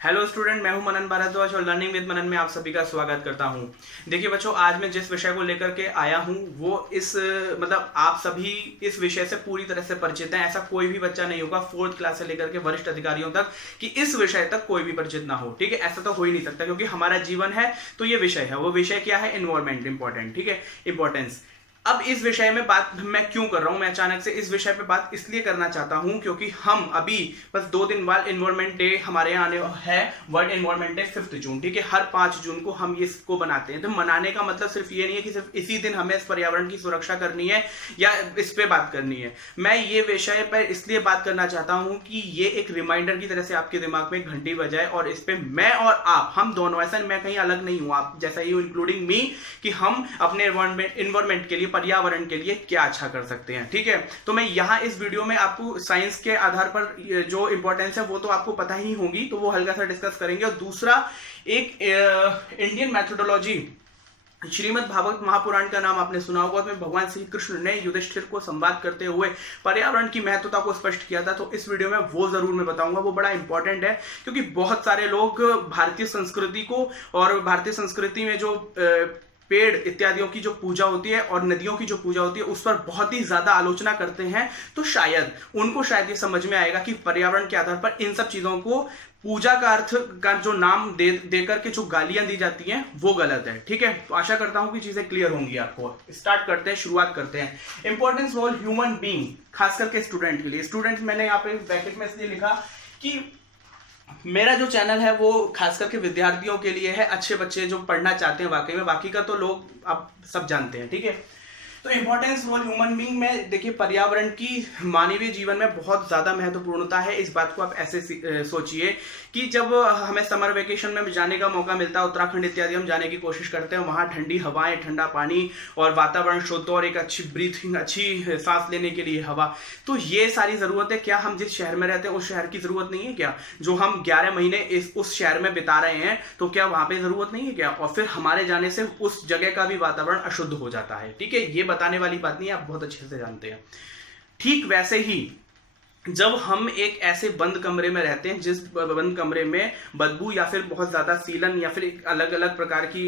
Hello student, मैं हूं मनन भारद्वाज और लर्निंग विद मनन में आप सभी का स्वागत करता हूं। देखिए बच्चों, आज मैं जिस विषय को लेकर के आया हूं वो आप सभी इस विषय से पूरी तरह से परिचित हैं। ऐसा कोई भी बच्चा नहीं होगा फोर्थ क्लास से लेकर के वरिष्ठ अधिकारियों तक कि इस विषय तक कोई भी परिचित ना हो। ठीक है, ऐसा तो हो ही नहीं सकता क्योंकि हमारा जीवन है तो ये विषय है। वो विषय क्या है? Environment important. ठीक है, इंपॉर्टेंस। अब इस विषय में बात मैं क्यों कर रहा हूं? मैं अचानक से इस विषय पे बात इसलिए करना चाहता हूं क्योंकि हम अभी बस 2 दिन बाद एनवायरमेंट डे हमारे यहाँ आने है। वर्ल्ड एनवायरमेंट डे 5 जून। ठीक है, हर 5 जून को हम इसको बनाते हैं। तो मनाने का मतलब सिर्फ ये नहीं है कि सिर्फ इसी दिन हमें इस पर्यावरण की सुरक्षा करनी है या इस पे बात करनी है। मैं ये विषय पर इसलिए बात करना चाहता हूं कि ये एक रिमाइंडर की तरह से आपके दिमाग में घंटी बजाए और इस पे मैं और आप, हम दोनों, ऐसा मैं कहीं अलग नहीं हूं, आप जैसा ही इंक्लूडिंग मी, कि हम अपने एनवायरमेंट के लिए, पर्यावरण के लिए क्या अच्छा कर सकते हैं। ठीक है, तो मैं यहां इस वीडियो में आपको साइंस के आधार पर जो इंपॉर्टेंस है वो तो आपको पता ही होगी, तो वो हल्का सा डिस्कस करेंगे। और दूसरा, एक इंडियन मैथोडोलॉजी, श्रीमद् भागवत महापुराण का नाम आपने सुना होगा। उसमें भगवान श्री कृष्ण ने युधिष्ठिर को संवाद करते हुए पर्यावरण की महत्वता को स्पष्ट किया था। तो इस वीडियो में वो जरूर मैं बताऊंगा, वो बड़ा इंपॉर्टेंट है क्योंकि बहुत सारे लोग भारतीय संस्कृति को और भारतीय संस्कृति में जो पेड़ इत्यादियों की जो पूजा होती है और नदियों की जो पूजा होती है उस पर बहुत ही ज्यादा आलोचना करते हैं। तो शायद उनको ये समझ में आएगा कि पर्यावरण के आधार पर इन सब चीजों को पूजा का अर्थ का जो नाम दे करके जो गालियां दी जाती हैं वो गलत है। ठीक है, तो आशा करता हूं कि चीजें क्लियर होंगी आपको। स्टार्ट करते हैं, शुरुआत करते हैं। इंपॉर्टेंस रोल ह्यूमन बीइंग, खास करके स्टूडेंट के लिए। स्टूडेंट मैंने यहाँ पे ब्रैकेट में इसलिए लिखा कि मेरा जो चैनल है वो खास करके विद्यार्थियों के लिए है, अच्छे बच्चे जो पढ़ना चाहते हैं वाकई में। बाकी का तो लोग आप सब जानते हैं। ठीक है, तो इंपॉर्टेंस रोल ह्यूमन बीइंग में देखिए, पर्यावरण की मानवीय जीवन में बहुत ज्यादा महत्वपूर्णता है। इस बात को आप ऐसे सोचिए कि जब हमें समर वेकेशन में जाने का मौका मिलता है, उत्तराखंड इत्यादि हम जाने की कोशिश करते हैं, वहां ठंडी हवाएं, ठंडा पानी और वातावरण शुद्ध और एक अच्छी ब्रीथिंग, अच्छी सांस लेने के लिए हवा, तो ये सारी जरूरतें क्या हम जिस शहर में रहते हैं उस शहर की जरूरत नहीं है क्या? जो हम 11 महीने उस शहर में बिता रहे हैं तो क्या वहां पे जरूरत नहीं है क्या? और फिर हमारे जाने से उस जगह का भी वातावरण अशुद्ध हो जाता है। ठीक है, ये बताने वाली बात नहीं है, आप बहुत अच्छे से जानते हैं। ठीक वैसे ही जब हम एक ऐसे बंद कमरे में रहते हैं जिस बंद कमरे में बदबू या फिर बहुत ज्यादा सीलन या फिर एक अलग अलग प्रकार की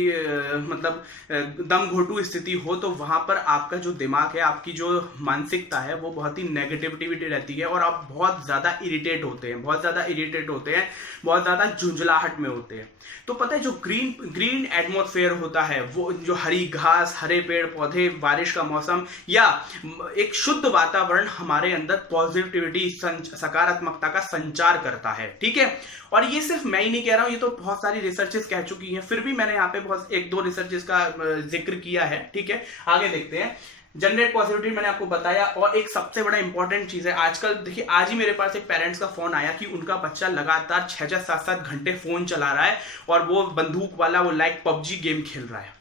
दम घोटू स्थिति हो, तो वहां पर आपका जो दिमाग है, आपकी जो मानसिकता है वो बहुत ही नेगेटिविटी रहती है और आप बहुत ज्यादा इरिटेट होते हैं, बहुत ज्यादा झुंझलाहट में होते हैं। तो पता है, जो ग्रीन एटमॉस्फेयर होता है, वो जो हरी घास, हरे पेड़ पौधे, बारिश का मौसम या एक शुद्ध वातावरण हमारे अंदर पॉजिटिविटी, सकारात्मकता का संचार करता है। ठीक है, और ये सिर्फ मैं ही नहीं कह रहा हूं, ये तो बहुत सारी रिसर्चेस कह चुकी हैं, फिर भी मैंने यहाँ पे बहुत 1-2 रिसर्चेस का जिक्र किया है। ठीक है, आगे देखते हैं। जनरेट पॉजिटिविटी मैंने आपको बताया। और एक सबसे बड़ा इंपॉर्टेंट चीज है, आजकल देखिए, आज ही मेरे पास एक पेरेंट्स का फोन आया कि उनका बच्चा लगातार 6-6, 7-7 घंटे फोन चला रहा है और वो बंदूक वाला, वो लाइक पबजी गेम खेल रहा है।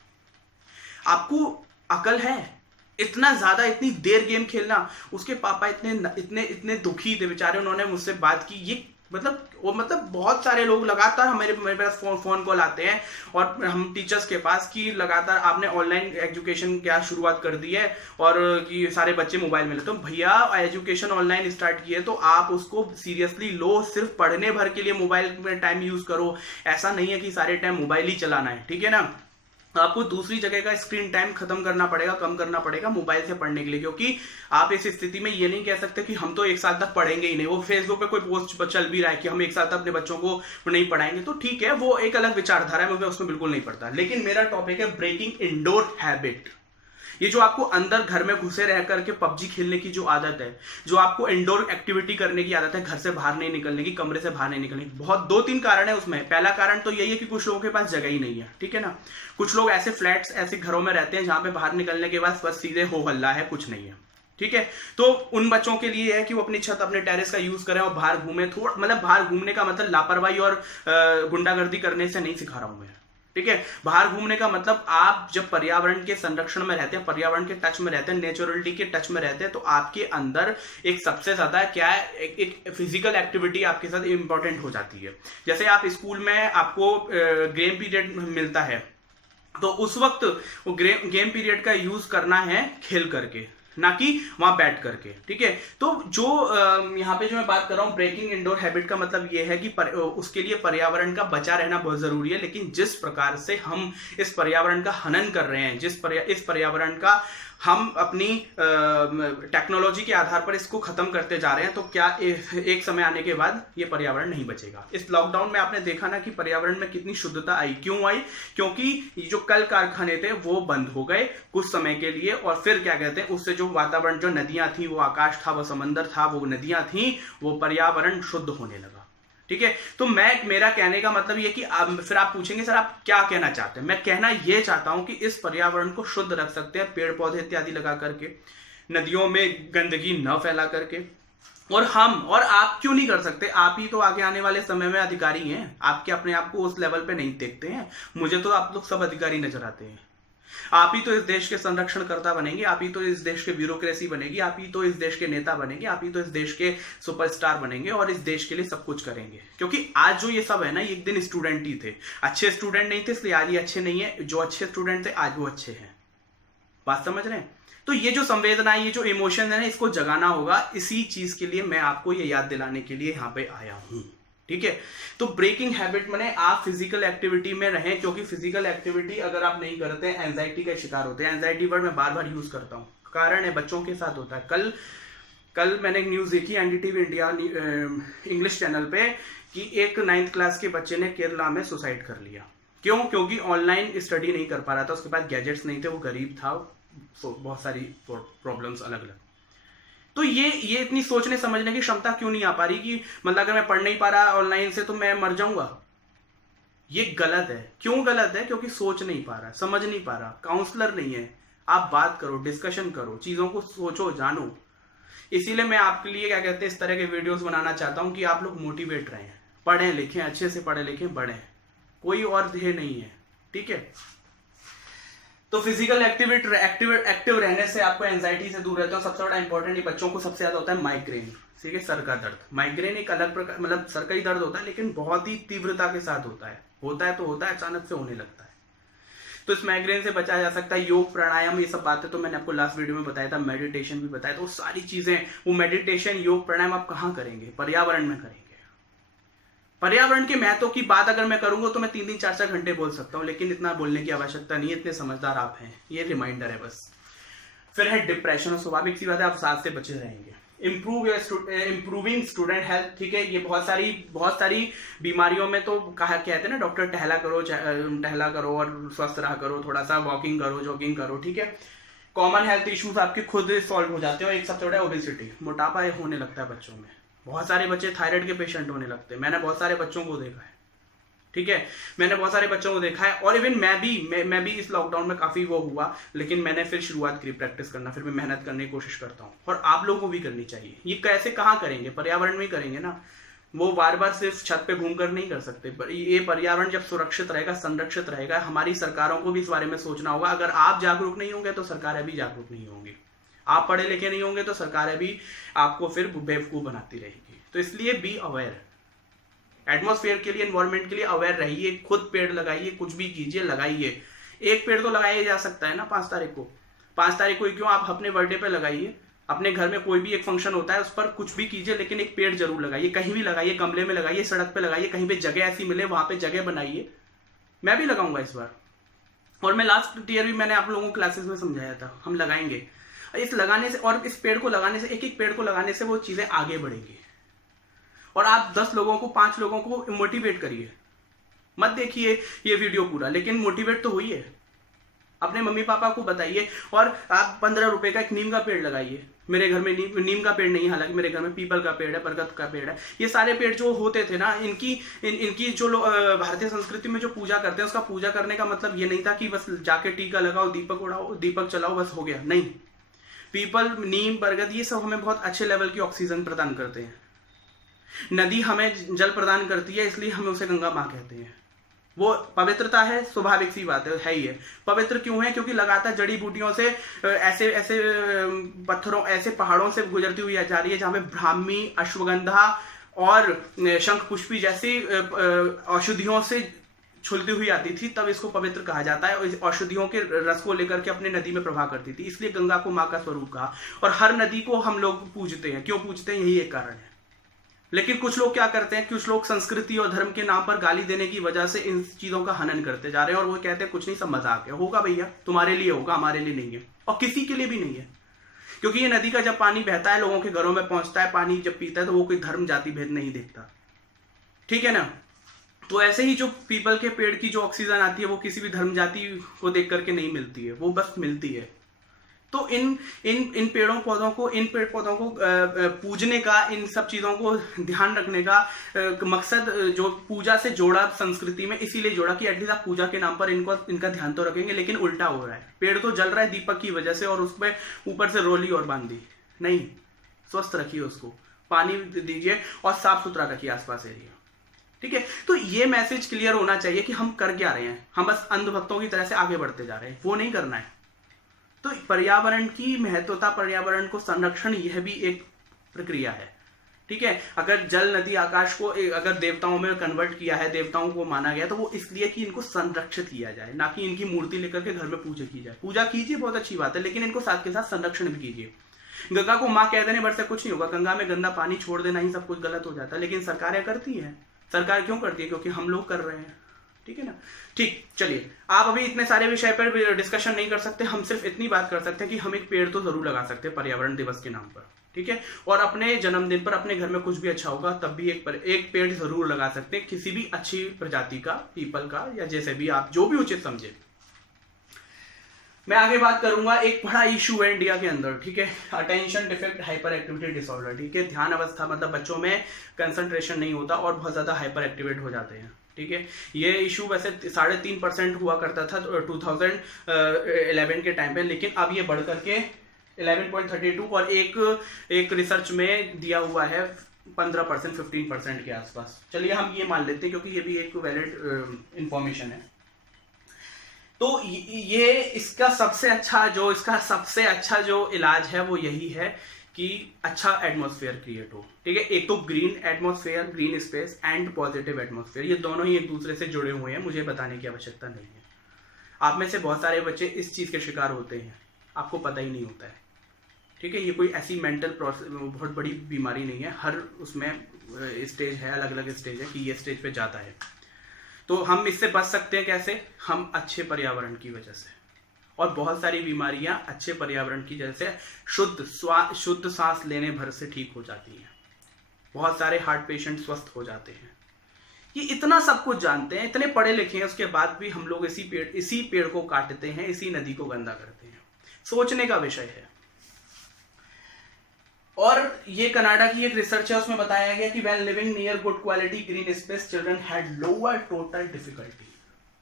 आपको अकल है? इतना ज्यादा, इतनी देर गेम खेलना। उसके पापा इतने दुखी थे बेचारे, उन्होंने मुझसे बात की। ये मतलब बहुत सारे लोग लगातार मेरे पास फोन कॉल आते हैं और हम टीचर्स के पास कि लगातार आपने ऑनलाइन एजुकेशन क्या शुरुआत कर दी है और कि सारे बच्चे मोबाइल में लेते। तो भैया, एजुकेशन ऑनलाइन स्टार्ट की है तो आप उसको सीरियसली लो, सिर्फ पढ़ने भर के लिए मोबाइल में टाइम यूज करो। ऐसा नहीं है कि सारे टाइम मोबाइल ही चलाना है। ठीक है ना, आपको दूसरी जगह का स्क्रीन टाइम खत्म करना पड़ेगा, कम करना पड़ेगा मोबाइल से पढ़ने के लिए। क्योंकि आप इस स्थिति में ये नहीं कह सकते कि हम तो एक साल तक पढ़ेंगे ही नहीं। वो फेसबुक पे कोई पोस्ट चल भी रहा है कि हम एक साल तक अपने बच्चों को नहीं पढ़ाएंगे, तो ठीक है, वो एक अलग विचारधारा है, मैं उसमें बिल्कुल नहीं पढ़ता। लेकिन मेरा टॉपिक है ब्रेकिंग इंडोर हैबिट। ये जो आपको अंदर घर में घुसे रह करके पबजी खेलने की जो आदत है, जो आपको इंडोर एक्टिविटी करने की आदत है, घर से बाहर नहीं निकलने की, कमरे से बाहर नहीं निकलने की, बहुत 2-3 कारण है उसमें। पहला कारण तो यही है कि कुछ लोगों के पास जगह ही नहीं है। ठीक है ना, कुछ लोग ऐसे फ्लैट्स, ऐसे घरों में रहते हैं जहां पे बाहर निकलने के बाद बस सीधे हो हल्ला है, कुछ नहीं है। ठीक है, तो उन बच्चों के लिए है कि वो अपनी छत, अपने टेरेस का यूज करें और बाहर घूमें। थोड़ा मतलब बाहर घूमने का मतलब लापरवाही और गुंडागर्दी करने से नहीं सिखा रहा हूं मैं। ठीक है, बाहर घूमने का मतलब आप जब पर्यावरण के संरक्षण में रहते हैं, पर्यावरण के टच में रहते हैं, नेचुरलिटी के टच में रहते हैं, तो आपके अंदर एक सबसे ज्यादा क्या है, एक फिजिकल एक्टिविटी आपके साथ इंपॉर्टेंट हो जाती है। जैसे आप स्कूल में आपको गेम पीरियड मिलता है, तो उस वक्त वो गेम पीरियड का यूज करना है खेल करके, ना कि वहां बैठ करके। ठीक है, तो जो यहाँ पे जो मैं बात कर रहा हूँ ब्रेकिंग इंडोर हैबिट का मतलब ये है कि उसके लिए पर्यावरण का बचा रहना बहुत जरूरी है, लेकिन जिस प्रकार से हम इस पर्यावरण का हनन कर रहे हैं, इस पर्यावरण का हम अपनी टेक्नोलॉजी के आधार पर इसको खत्म करते जा रहे हैं, तो क्या एक समय आने के बाद ये पर्यावरण नहीं बचेगा। इस लॉकडाउन में आपने देखा ना कि पर्यावरण में कितनी शुद्धता आई। क्यों आई? क्योंकि जो कल कारखाने थे वो बंद हो गए कुछ समय के लिए, और फिर क्या कहते हैं, उससे जो वातावरण, जो नदियां थी, वो आकाश था, वो समंदर था, वो नदियां थी, वो पर्यावरण शुद्ध होने लगा। ठीक है, तो मेरा कहने का मतलब ये कि फिर आप पूछेंगे सर आप क्या कहना चाहते हैं। मैं कहना ये चाहता हूं कि इस पर्यावरण को शुद्ध रख सकते हैं पेड़ पौधे इत्यादि लगा करके, नदियों में गंदगी न फैला करके। और हम और आप क्यों नहीं कर सकते? आप ही तो आगे आने वाले समय में अधिकारी हैं। आपके अपने आप को उस लेवल पे नहीं देखते हैं। मुझे तो आप लोग सब अधिकारी नजर आते हैं। आप ही तो इस देश के संरक्षणकर्ता बनेंगे, आप ही तो इस देश के ब्यूरोक्रेसी बनेगी, आप ही तो इस देश के नेता बनेंगे, आप ही तो इस देश के सुपरस्टार बनेंगे और इस देश के लिए सब कुछ करेंगे। क्योंकि आज जो ये सब है ना, ये एक दिन स्टूडेंट ही थे। अच्छे स्टूडेंट नहीं थे इसलिए आज ये अच्छे नहीं है, जो अच्छे स्टूडेंट थे आज वो अच्छे हैं। बात समझ रहे हैं? तो ये जो संवेदना, ये जो इमोशन है ना, इसको जगाना होगा। इसी चीज के लिए मैं आपको ये याद दिलाने के लिए यहाँ पे आया हूं। ठीक है, तो ब्रेकिंग हैबिट माने आप फिजिकल एक्टिविटी में रहें, क्योंकि फिजिकल एक्टिविटी अगर आप नहीं करते हैं एंजाइटी का शिकार होते हैं। एंजाइटी वर्ड मैं बार बार यूज करता हूं, कारण है बच्चों के साथ होता है। कल मैंने एक न्यूज देखी एनडीटीवी इंडिया इंग्लिश चैनल पे कि एक 9th क्लास के बच्चे ने केरला में सुसाइड कर लिया। क्यों? क्योंकि ऑनलाइन स्टडी नहीं कर पा रहा था, उसके पास गैजेट्स नहीं थे, वो गरीब था, तो बहुत सारी प्रॉब्लम्स अलग अलग। तो ये इतनी सोचने समझने की क्षमता क्यों नहीं आ पा रही कि मतलब अगर मैं पढ़ नहीं पा रहा ऑनलाइन से तो मैं मर जाऊंगा। ये गलत है। क्यों गलत है? क्योंकि सोच नहीं पा रहा, समझ नहीं पा रहा, काउंसलर नहीं है। आप बात करो, डिस्कशन करो, चीजों को सोचो, जानो। इसीलिए मैं आपके लिए क्या कहते हैं इस तरह के वीडियोस बनाना चाहता हूं कि आप लोग मोटिवेट रहें, पढ़ें लिखें, अच्छे से पढ़े लिखें, बढ़ें। कोई और ध्येय नहीं है। ठीक है, तो फिजिकल एक्टिव रहने से आपको एंजाइटी से दूर रहते हो। सबसे बड़ा इंपॉर्टेंट ये बच्चों को सबसे ज्यादा होता है माइग्रेन। ठीक है, सर का दर्द। माइग्रेन एक अलग प्रकार, मतलब सर का ही दर्द होता है, लेकिन बहुत ही तीव्रता के साथ होता है तो होता है, अचानक से होने लगता है। तो इस माइग्रेन से बचा जा सकता है। योग, प्राणायाम, ये सब बातें तो मैंने आपको लास्ट वीडियो में बताया था। मेडिटेशन भी बताया था। वो सारी चीजें, वो मेडिटेशन, योग, प्राणायाम आप कहाँ करेंगे? पर्यावरण में करेंगे। पर्यावरण के महत्व की बात अगर मैं करूंगा तो मैं 3-3, 4-4 घंटे बोल सकता हूं, लेकिन इतना बोलने की आवश्यकता नहीं है। इतने समझदार आप हैं, ये रिमाइंडर है बस। फिर है डिप्रेशन, और स्वाभाविक सी बात है आप साथ से बचे रहेंगे। Improving student health. ठीक है, ये बहुत सारी बीमारियों में तो कहा कहते हैं ना डॉक्टर टहला करो और स्वस्थ रहा करो, थोड़ा सा वॉकिंग करो, जॉगिंग करो। ठीक है, कॉमन हेल्थ इश्यूज आपके खुद सॉल्व हो जाते हैं। एक सबसे बड़ा ओबेसिटी, मोटापा होने लगता है बच्चों में। बहुत सारे बच्चे थायराइड के पेशेंट होने लगते हैं। मैंने बहुत सारे बच्चों को देखा है। ठीक है, मैंने बहुत सारे बच्चों को देखा है। और इवन मैं भी इस लॉकडाउन में काफी वो हुआ, लेकिन मैंने फिर शुरुआत करी प्रैक्टिस करना, फिर मैं मेहनत करने की कोशिश करता हूँ। और आप लोगों को भी करनी चाहिए। ये कैसे, कहाँ करेंगे? पर्यावरण में ही करेंगे ना। वो बार बार सिर्फ छत पे घूमकर नहीं कर सकते। ये पर्यावरण जब सुरक्षित रहेगा, संरक्षित रहेगा, हमारी सरकारों को भी इस बारे में सोचना होगा। अगर आप जागरूक नहीं होंगे तो सरकारें भी जागरूक नहीं होंगी। आप पढ़े लिखे नहीं होंगे तो सरकारें भी आपको फिर बेवकूफ बनाती रहेगी। तो इसलिए बी अवेयर। एटमॉस्फेयर के लिए, एनवायरनमेंट के लिए अवेयर रहिए। खुद पेड़ लगाइए, कुछ भी कीजिए, लगाइए। एक पेड़ तो लगाया जा सकता है ना 5 तारीख को। 5 तारीख को क्यों, आप अपने बर्थडे पे लगाइए। अपने घर में कोई भी एक फंक्शन होता है उस पर कुछ भी कीजिए, लेकिन एक पेड़ जरूर लगाइए। कहीं भी लगाइए, गमले में लगाइए, सड़क पे लगाइए, कहीं पे जगह ऐसी मिले वहां पे जगह बनाइए। मैं भी लगाऊंगा इस बार। और मैं लास्ट ईयर भी मैंने आप लोगों को क्लासेस में समझाया था, हम लगाएंगे। इस लगाने से और इस पेड़ को लगाने से, एक पेड़ को लगाने से वो चीजें आगे बढ़ेंगी। और आप 10 लोगों को, 5 लोगों को मोटिवेट करिए। मत देखिए ये वीडियो पूरा, लेकिन मोटिवेट तो होइए। अपने मम्मी पापा को बताइए। और आप 15 रुपए का एक नीम का पेड़ लगाइए। मेरे घर में नीम का पेड़ नहीं है, हालांकि मेरे घर में पीपल का पेड़ है, बरगद का पेड़ है। ये सारे पेड़ जो होते थे ना, इनकी जो भारतीय संस्कृति में जो पूजा करते हैं, उसका पूजा करने का मतलब ये नहीं था कि बस जाके टीका लगाओ, दीपक उड़ाओ, दीपक चलाओ, बस हो गया। नहीं, पीपल, नीम, बरगद, ये सब हमें बहुत अच्छे लेवल की ऑक्सीजन प्रदान करते हैं। नदी हमें जल प्रदान करती है, इसलिए हमें उसे गंगा माँ कहते हैं। वो पवित्रता है, स्वाभाविक सी बात है ही है। पवित्र क्यों है? क्योंकि लगातार जड़ी बूटियों से ऐसे पत्थरों, ऐसे पहाड़ों से गुजरती हुई जा रही है जहां पे ब्राह्मी, अश्वगंधा और शंख पुष्पी जैसी औषधियों से छुलती हुई आती थी तब इसको पवित्र कहा जाता है, और इस औषधियों के रस को लेकर के अपने नदी में प्रवाह करती थी, इसलिए गंगा को माँ का स्वरूप कहा। और हर नदी को हम लोग पूजते हैं, क्यों पूजते हैं, यही एक कारण है। लेकिन कुछ लोग क्या करते हैं, कुछ लोग संस्कृति और धर्म के नाम पर गाली देने की वजह से इन चीजों का हनन करते जा रहे हैं, और वो कहते हैं कुछ नहीं, सब मजाक है। होगा भैया, तुम्हारे लिए होगा, हमारे लिए नहीं है, और किसी के लिए भी नहीं है। क्योंकि ये नदी का जब पानी बहता है, लोगों के घरों में पहुंचता है, पानी जब पीता है, तो वो कोई धर्म जाति भेद नहीं देखता, ठीक है ना। तो ऐसे ही जो पीपल के पेड़ की जो ऑक्सीजन आती है, वो किसी भी धर्म जाति को देख करके नहीं मिलती है, वो बस मिलती है। तो इन पेड़ पौधों को पूजने का, इन सब चीजों को ध्यान रखने का मकसद जो पूजा से जोड़ा संस्कृति में, इसीलिए जोड़ा कि एटलीस्ट आप पूजा के नाम पर इनका ध्यान तो रखेंगे। लेकिन उल्टा हो रहा है, पेड़ तो जल रहा है दीपक की वजह से, और उसमें ऊपर से रोली और बांध दी। नहीं, स्वस्थ रखिए उसको, पानी दीजिए और साफ सुथरा रखिए आसपास एरिया, ठीक है। तो ये मैसेज क्लियर होना चाहिए कि हम कर क्या रहे हैं। हम बस अंधभक्तों की तरह से आगे बढ़ते जा रहे हैं, वो नहीं करना है। तो पर्यावरण की महत्वता, पर्यावरण को संरक्षण, यह भी एक प्रक्रिया है, ठीक है। अगर जल, नदी, आकाश को अगर देवताओं में कन्वर्ट किया है, देवताओं को माना गया, तो वो इसलिए कि इनको संरक्षित किया जाए, ना कि इनकी मूर्ति लेकर के घर में पूजा की जाए। पूजा कीजिए, बहुत अच्छी बात है, लेकिन इनको साथ के साथ संरक्षण भी कीजिए। गंगा को माँ कह देने भर से कुछ नहीं होगा, गंगा में गंदा पानी छोड़ देना ही सब कुछ गलत हो जाता है। लेकिन सरकारें करती हैं। सरकार क्यों करती है? क्योंकि हम लोग कर रहे हैं, ठीक है ना। ठीक, चलिए, आप अभी इतने सारे विषय पर डिस्कशन नहीं कर सकते, हम सिर्फ इतनी बात कर सकते हैं कि हम एक पेड़ तो जरूर लगा सकते हैं पर्यावरण दिवस के नाम पर, ठीक है। और अपने जन्मदिन पर अपने घर में कुछ भी अच्छा होगा तब भी एक पेड़ जरूर लगा सकते हैं, किसी भी अच्छी प्रजाति का, पीपल का, या जैसे भी आप जो भी उचित समझे। मैं आगे बात करूंगा, एक बड़ा इशू है इंडिया के अंदर, ठीक है, attention defect hyper activity disorder, ठीक है। ध्यान अवस्था मतलब बच्चों में कंसंट्रेशन नहीं होता और बहुत ज्यादा हाइपर एक्टिवेट हो जाते हैं, ठीक है। ये इशू वैसे 3.5% हुआ करता था 2011 के टाइम पे, लेकिन अब ये बढ़ करके 11.32 और एक रिसर्च में दिया हुआ है 15%, 15% के आसपास। चलिए हम ये मान लेते हैं, क्योंकि ये भी एक वैलिड इंफॉर्मेशन है। तो ये इसका सबसे अच्छा जो इलाज है वो यही है कि अच्छा एटमॉस्फेयर क्रिएट हो, ठीक है। एक तो green atmosphere, green space and positive atmosphere, ये दोनों ही एक दूसरे से जुड़े हुए हैं, मुझे बताने की आवश्यकता नहीं है। आप में से बहुत सारे बच्चे इस चीज के शिकार होते हैं, आपको पता ही नहीं होता है, ठीक है। ये कोई ऐसी मेंटल प्रोसेस, बहुत बड़ी बीमारी नहीं है, हर उसमें स्टेज है, अलग अलग स्टेज है कि ये स्टेज पे जाता है। तो हम इससे बच सकते हैं कैसे? हम अच्छे पर्यावरण की वजह से, और बहुत सारी बीमारियां अच्छे पर्यावरण की वजह से शुद्ध सांस लेने भर से ठीक हो जाती हैं। बहुत सारे हार्ट पेशेंट स्वस्थ हो जाते हैं। ये इतना सब कुछ जानते हैं, इतने पढ़े लिखे हैं, उसके बाद भी हम लोग इसी पेड़ को काटते हैं, इसी नदी को गंदा करते हैं। सोचने का विषय है। और ये कनाडा की एक रिसर्च है, उसमें बताया गया कि when living near good quality green space children had lower total difficulty,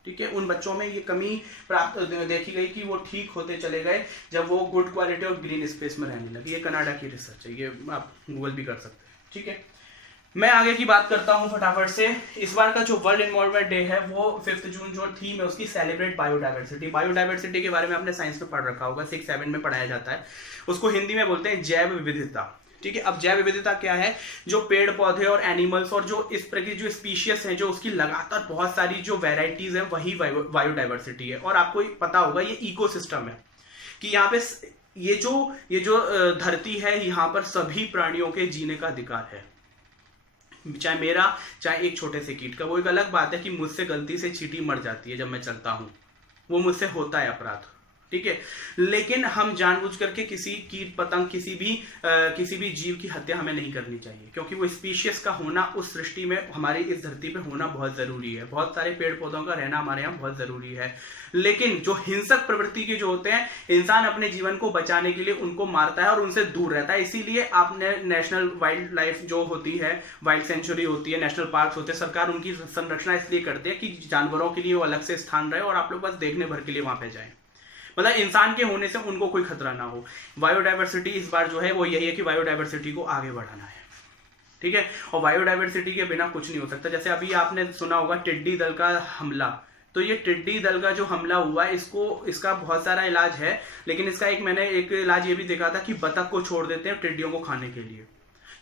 ठीक है। उन बच्चों में ये कमी प्राप्त देखी गई कि वो ठीक होते चले गए जब वो गुड क्वालिटी और ग्रीन स्पेस में रहने लगे। ये कनाडा की रिसर्च है, ये आप गूगल भी कर सकते हैं, ठीक है। मैं आगे की बात करता हूं फटाफट से। इस बार का जो वर्ल्ड एनवायरनमेंट डे है वो 5 जून जो थीम है उसकी सेलिब्रेट बायोडाइवर्सिटी। बायोडाइवर्सिटी के बारे में आपने साइंस में पढ़ रखा होगा, 6-7 में पढ़ाया जाता है। उसको हिंदी में बोलते हैं जैव विविधता, ठीक है। अब जैव विविधता क्या है? जो पेड़ पौधे और एनिमल्स और जो इस प्रकार जो स्पीशीज हैं, जो उसकी लगातार बहुत सारी जो वेराइटीज हैं, वही बायोडाइवर्सिटी है। और आपको पता होगा ये इकोसिस्टम है कि यहाँ पे ये जो धरती है, यहाँ पर सभी प्राणियों के जीने का अधिकार है, चाहे मेरा चाहे एक छोटे से कीट का। वो एक अलग बात है कि मुझसे गलती से चींटी मर जाती है जब मैं चलता हूं, वो मुझसे होता है अपराध, ठीक है। लेकिन हम जानबूझ करके किसी कीट पतंग, किसी भी जीव की हत्या हमें नहीं करनी चाहिए, क्योंकि वो स्पीशीज का होना उस सृष्टि में, हमारी इस धरती पे होना बहुत जरूरी है। बहुत सारे पेड़ पौधों का रहना हमारे यहाँ बहुत जरूरी है। लेकिन जो हिंसक प्रवृत्ति के जो होते हैं, इंसान अपने जीवन को बचाने के लिए उनको मारता है और उनसे दूर रहता है। इसीलिए आपने नेशनल वाइल्ड लाइफ जो होती है, वाइल्ड सेंचुरी होती है, नेशनल पार्क होते हैं, सरकार उनकी संरक्षणा इसलिए करती है कि जानवरों के लिए वो अलग से स्थान रहे और आप लोग बस देखने भर के लिए वहां पे जाएं, मतलब इंसान के होने से उनको कोई खतरा ना हो। बायोडाइवर्सिटी इस बार जो है वो यही है कि बायोडाइवर्सिटी को आगे बढ़ाना है, ठीक है। और बायोडाइवर्सिटी के बिना कुछ नहीं हो सकता। जैसे अभी आपने सुना होगा टिड्डी दल का हमला, तो ये टिड्डी दल का जो हमला हुआ है, इसका बहुत सारा इलाज है, लेकिन इसका मैंने एक इलाज ये भी देखा था कि बतख को छोड़ देते हैं टिड्डियों को खाने के लिए,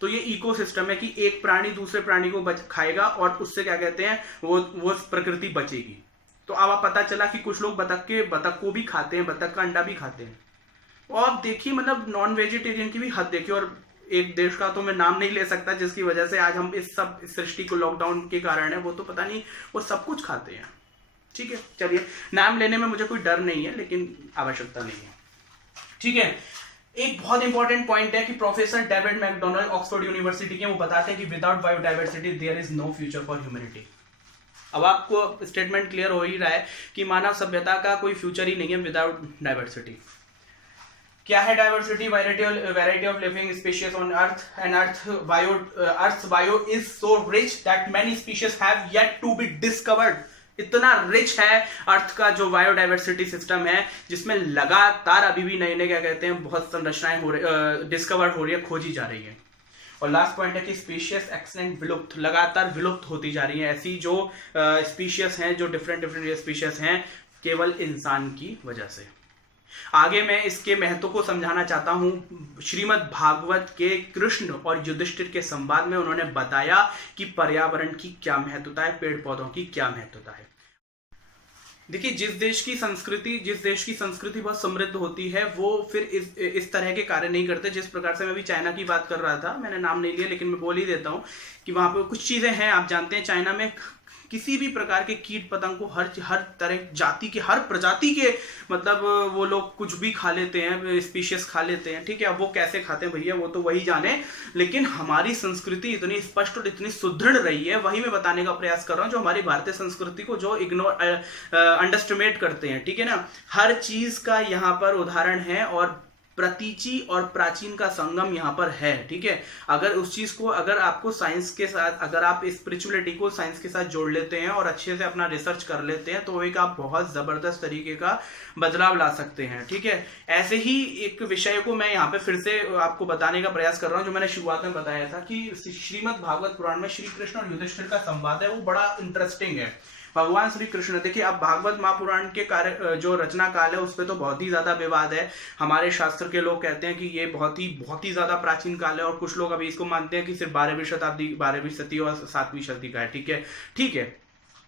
तो ये इकोसिस्टम है कि एक प्राणी दूसरे प्राणी को खाएगा और उससे क्या कहते हैं वो प्रकृति बचेगी। तो अब आप पता चला कि कुछ लोग बतख को भी खाते हैं, बतख का अंडा भी खाते हैं। और आप देखिए मतलब नॉन वेजिटेरियन की भी हद देखिए। और एक देश का तो मैं नाम नहीं ले सकता जिसकी वजह से आज हम इस सृष्टि को लॉकडाउन के कारण है, वो तो पता नहीं वो सब कुछ खाते हैं। ठीक है, चलिए नाम लेने में मुझे कोई डर नहीं है, लेकिन आवश्यकता नहीं है। ठीक है, एक बहुत इंपॉर्टेंट पॉइंट है कि professor David McDonald Oxford University के, वो बताते हैं कि without biodiversity there is no future for humanity. अब आपको स्टेटमेंट क्लियर हो ही रहा है कि मानव सभ्यता का कोई फ्यूचर ही नहीं है विदाउट डाइवर्सिटी। क्या है diversity? Variety of living species on earth and earth bio is so rich that many species have yet to be discovered. इतना रिच है अर्थ का जो बायोडाइवर्सिटी सिस्टम है, जिसमें लगातार अभी भी नए नए क्या कहते हैं बहुत संरचनाएं डिस्कवर हो रही है, खोजी जा रही है। और लास्ट पॉइंट है कि स्पीशीज एक्सटेंट विलुप्त, लगातार विलुप्त होती जा रही है। ऐसी जो स्पीशीज हैं, जो डिफरेंट स्पीशीज हैं, केवल इंसान की वजह से। आगे मैं इसके महत्व को समझाना चाहता हूं। श्रीमद् भागवत के कृष्ण और युधिष्ठिर के संवाद में उन्होंने बताया कि पर्यावरण की क्या महत्वता है, पेड़ पौधों की क्या महत्वता है। देखिए, जिस देश की संस्कृति बहुत समृद्ध होती है, वो फिर इस तरह के कार्य नहीं करते। जिस प्रकार से मैं भी चाइना की बात कर रहा था, मैंने नाम नहीं लिया लेकिन मैं बोल ही देता हूँ कि वहां पर कुछ चीजें हैं। आप जानते हैं चाइना में किसी भी प्रकार के कीट पतंग को हर तरह जाति के, हर प्रजाति के मतलब वो लोग कुछ भी खा लेते हैं, स्पीशीज खा लेते हैं। ठीक है, अब वो कैसे खाते हैं भैया, वो तो वही जाने। लेकिन हमारी संस्कृति इतनी स्पष्ट और इतनी सुदृढ़ रही है, वही मैं बताने का प्रयास कर रहा हूँ, जो हमारी भारतीय संस्कृति को जो अंडरस्टिमेट करते हैं। ठीक है ना, हर चीज का यहाँ पर उदाहरण है और प्रतीची और प्राचीन का संगम यहाँ पर है। ठीक है, अगर उस चीज को, अगर आपको साइंस के साथ, अगर आप स्पिरिचुअलिटी को साइंस के साथ जोड़ लेते हैं और अच्छे से अपना रिसर्च कर लेते हैं, तो एक आप बहुत जबरदस्त तरीके का बदलाव ला सकते हैं। ठीक है, ऐसे ही एक विषय को मैं यहाँ पे फिर से आपको बताने का प्रयास कर रहा हूँ, जो मैंने शुरुआत में बताया था कि श्रीमद् भागवत पुराण में श्री कृष्ण और युधिष्ठिर का संवाद है, वो बड़ा इंटरेस्टिंग है। भगवान श्री कृष्ण, देखिए अब भागवत महापुराण के कार्य जो रचना काल है, उस पर तो बहुत ही ज्यादा विवाद है। हमारे शास्त्र के लोग कहते हैं कि ये बहुत ही ज्यादा प्राचीन काल है, और कुछ लोग अभी इसको मानते हैं कि सिर्फ 12वीं शताब्दी, 12वीं सदी और 7वीं सदी का है। ठीक है,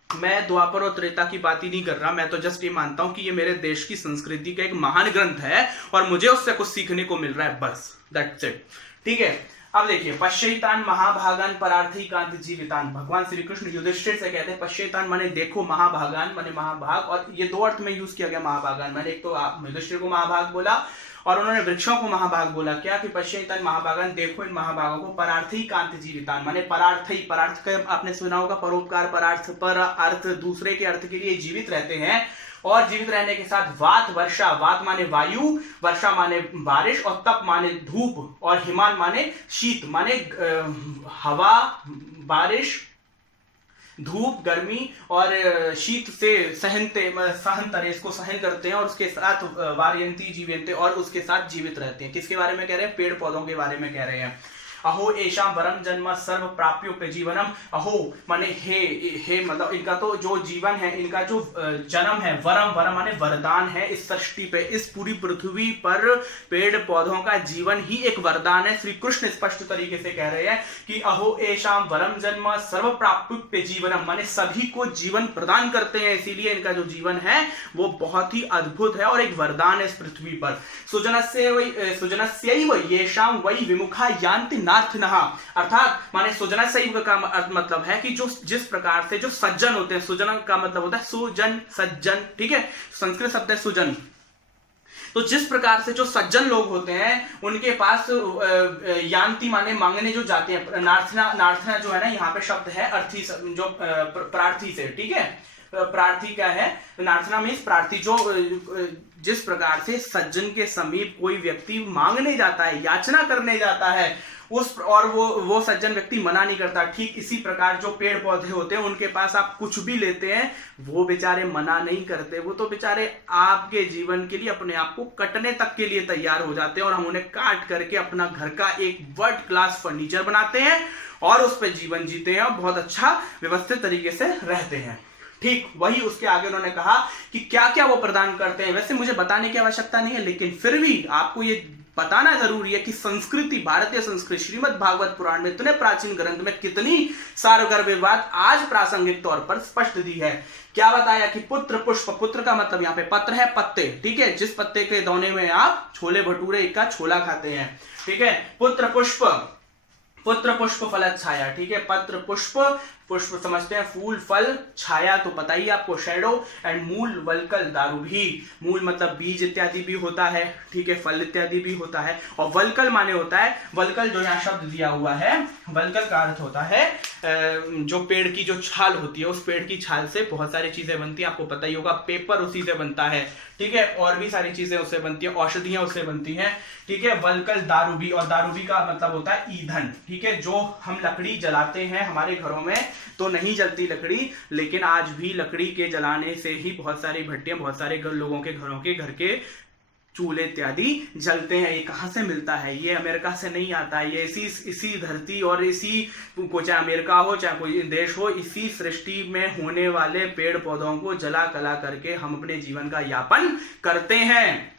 मैं द्वापर और त्रेता की बात ही नहीं कर रहा, मैं तो जस्ट ये मानता हूं कि ये मेरे देश की संस्कृति का एक महान ग्रंथ है और मुझे उससे कुछ सीखने को मिल रहा है, बस दैट्स इट। ठीक है, अब देखिए, पश्यैतान महाभागान परार्थैकांत जीवितान। भगवान श्री कृष्ण युधिष्ठिर से कहते हैं पश्यैतान माने देखो, महाभागान माने महाभाग, और ये दो अर्थ में यूज किया गया महाभागान। मैंने एक तो युधिष्ठिर को महाभाग बोला और उन्होंने वृक्षों को महाभाग बोला। क्या कि पश्यैतान महाभागान, देखो इन महाभागों को। परार्थैकांत जीवितान माने परार्थ का आपने सुना होगा, परोपकार, परार्थ, पर अर्थ, दूसरे के अर्थ के लिए जीवित रहते हैं। और जीवित रहने के साथ वात वर्षा, वात माने वायु, वर्षा माने बारिश, और तप माने धूप, और हिमान माने शीत, माने हवा, बारिश, धूप, गर्मी और शीत से इसको सहन करते हैं, और उसके साथ वारयंती जीवयंते, और उसके साथ जीवित रहते हैं। किसके बारे में कह रहे हैं? पेड़ पौधों के बारे में कह रहे हैं। अहो एशाम वरम जन्म सर्व प्राप्योप्य जीवनम। अहो माने हे मतलब इनका तो जो जीवन है, इनका जो जन्म है, वरम माने वरदान है। इस सृष्टि पे, इस पूरी पृथ्वी पर पेड़ पौधों का जीवन ही एक वरदान है। श्री कृष्ण स्पष्ट तरीके से कह रहे हैं कि अहो एशाम वरम जन्म सर्व प्राप्योप्य जीवनम, माने सभी को जीवन प्रदान करते हैं, इसीलिए इनका जो जीवन है वो बहुत ही अद्भुत है और एक वरदान है इस पृथ्वी पर। सुजनस्यैव येषां वै विमुखा यान्ति नार्थनः, अर्थात माने सुजनस्यैव का मतलब है कि जो जिस प्रकार से जो सज्जन होते हैं, सुजन का मतलब होता है सुजन, सज्जन। ठीक है, संस्कृत शब्द है सुजन। तो जिस प्रकार से जो सज्जन लोग होते हैं, उनके पास यान्ति माने मांगने जो जाते हैं, नार्थना जो है ना, यहाँ पे शब्द है अर्थी, जो प्रार्थी से। ठीक है, प्रार्थी क्या है? नार्थना मीन्स प्रार्थी। जो जिस प्रकार से सज्जन के समीप कोई व्यक्ति मांगने जाता है, याचना करने जाता है, और वो सज्जन व्यक्ति मना नहीं करता, ठीक इसी प्रकार जो पेड़ पौधे होते हैं, उनके पास आप कुछ भी लेते हैं, वो बेचारे मना नहीं करते। वो तो बेचारे आपके जीवन के लिए अपने आप को कटने तक के लिए तैयार हो जाते हैं, और हम उन्हें काट करके अपना घर का एक वर्ल्ड क्लास फर्नीचर बनाते हैं और उस पर जीवन जीते हैं और बहुत अच्छा व्यवस्थित तरीके से रहते हैं। ठीक वही उसके आगे उन्होंने कहा कि क्या क्या वो प्रदान करते हैं। वैसे मुझे बताने की आवश्यकता नहीं है, लेकिन फिर भी आपको ये बताना जरूरी है कि संस्कृति, भारतीय संस्कृति, श्रीमद् भागवत पुराण में इतने प्राचीन ग्रंथ में कितनी सारगर बात आज प्रासंगिक तौर पर स्पष्ट दी है। क्या बताया कि पुत्र पुष्प, पुत्र का मतलब यहाँ पे पत्र है, पत्ते, ठीक है, जिस पत्ते के दाने में आप छोले भटूरे का छोला खाते हैं, ठीक है, पुत्र पुष्प, पुत्र पुष्प फल छाया, ठीक है, पत्र पुष्प, पुष्प समझते हैं फूल फल, छाया तो पता ही आपको शैडो, एंड मूल वल्कल दारू भी, मूल मतलब बीज इत्यादि भी होता है, ठीक है, फल इत्यादि भी होता है, और वल्कल माने होता है, वल्कल जो यहाँ शब्द दिया हुआ है, वल्कल का अर्थ होता है जो पेड़ की जो छाल होती है, उस पेड़ की छाल से बहुत सारी चीजें बनती हैं, आपको पता ही होगा, पेपर उसी से बनता है, ठीक है, और भी सारी चीजें उससे बनती है, औषधियां उससे बनती हैं, ठीक है, वल्कल दारूबी, और दारूबी का मतलब होता है ईंधन, ठीक है, जो हम लकड़ी जलाते हैं हमारे घरों में, तो नहीं जलती लकड़ी, लेकिन आज भी लकड़ी के जलाने से ही बहुत सारी भट्टियां, बहुत सारे लोगों के घरों के घर के चूल्हे इत्यादि जलते हैं। ये कहां से मिलता है? ये अमेरिका से नहीं आता है, ये इसी धरती और इसी को, चाहे अमेरिका हो चाहे कोई देश हो, इसी सृष्टि में होने वाले पेड़ पौधों को जला कला करके हम अपने जीवन का यापन करते हैं।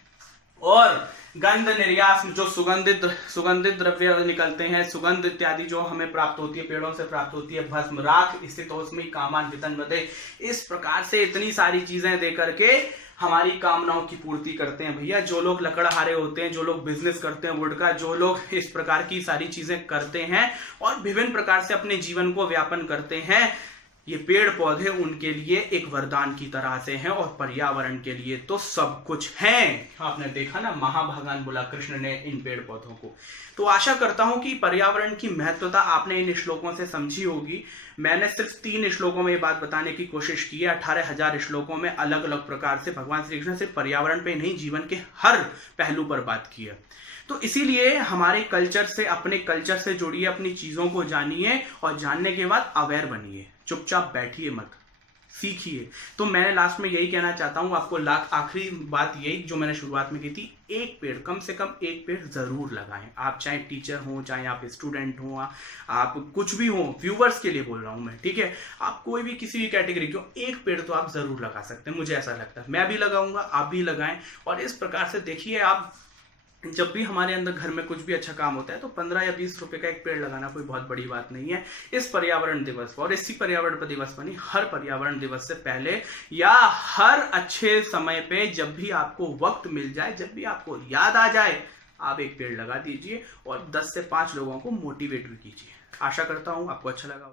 और गंध निर्यास, जो सुगंधित द्रव्य निकलते हैं, सुगंध इत्यादि जो हमें प्राप्त होती है, पेड़ों से प्राप्त होती है, भस्म, राख, स्थितोष्मी कामान वितन्वते, इस प्रकार से इतनी सारी चीजें दे करके हमारी कामनाओं की पूर्ति करते हैं भैया। जो लोग लकड़हारे होते हैं, जो लोग बिजनेस करते हैं वुड का, जो लोग इस प्रकार की सारी चीजें करते हैं और विभिन्न प्रकार से अपने जीवन को व्यापन करते हैं, ये पेड़ पौधे उनके लिए एक वरदान की तरह से हैं, और पर्यावरण के लिए तो सब कुछ हैं। आपने देखा ना, महाभगवान बोला कृष्ण ने इन पेड़ पौधों को। तो आशा करता हूं कि पर्यावरण की महत्वता आपने इन श्लोकों से समझी होगी। मैंने सिर्फ 3 श्लोकों में ये बात बताने की कोशिश की है। 18,000 श्लोकों में अलग अलग प्रकार से भगवान श्री कृष्ण सिर्फ पर्यावरण पे नहीं, जीवन के हर पहलू पर बात की है। तो इसीलिए हमारे कल्चर से, अपने कल्चर से जुड़िए, अपनी चीजों को जानिए, और जानने के बाद अवेयर बनिए, चुपचाप बैठिए मत, सीखिए। तो मैं लास्ट में यही कहना चाहता हूं आपको, आखिरी बात यही जो मैंने शुरुआत में की थी, एक पेड़, कम से कम एक पेड़ जरूर लगाएं। आप चाहे टीचर हो, चाहे आप स्टूडेंट हो, आप कुछ भी हो, व्यूवर्स के लिए बोल रहा हूं मैं, ठीक है, आप कोई भी किसी भी कैटेगरी के हो, एक पेड़ तो आप जरूर लगा सकते हैं, मुझे ऐसा लगता है। मैं भी लगाऊंगा, आप भी लगाएं, और इस प्रकार से देखिए, आप जब भी हमारे अंदर घर में कुछ भी अच्छा काम होता है तो 15 या 20 रुपए का एक पेड़ लगाना कोई बहुत बड़ी बात नहीं है। इस पर्यावरण दिवस पर, और इसी पर्यावरण दिवस पर नहीं, हर पर्यावरण दिवस से पहले या हर अच्छे समय पे, जब भी आपको वक्त मिल जाए, जब भी आपको याद आ जाए, आप एक पेड़ लगा दीजिए और 10 से 5 लोगों को मोटिवेट भी कीजिए। आशा करता हूं आपको अच्छा लगा।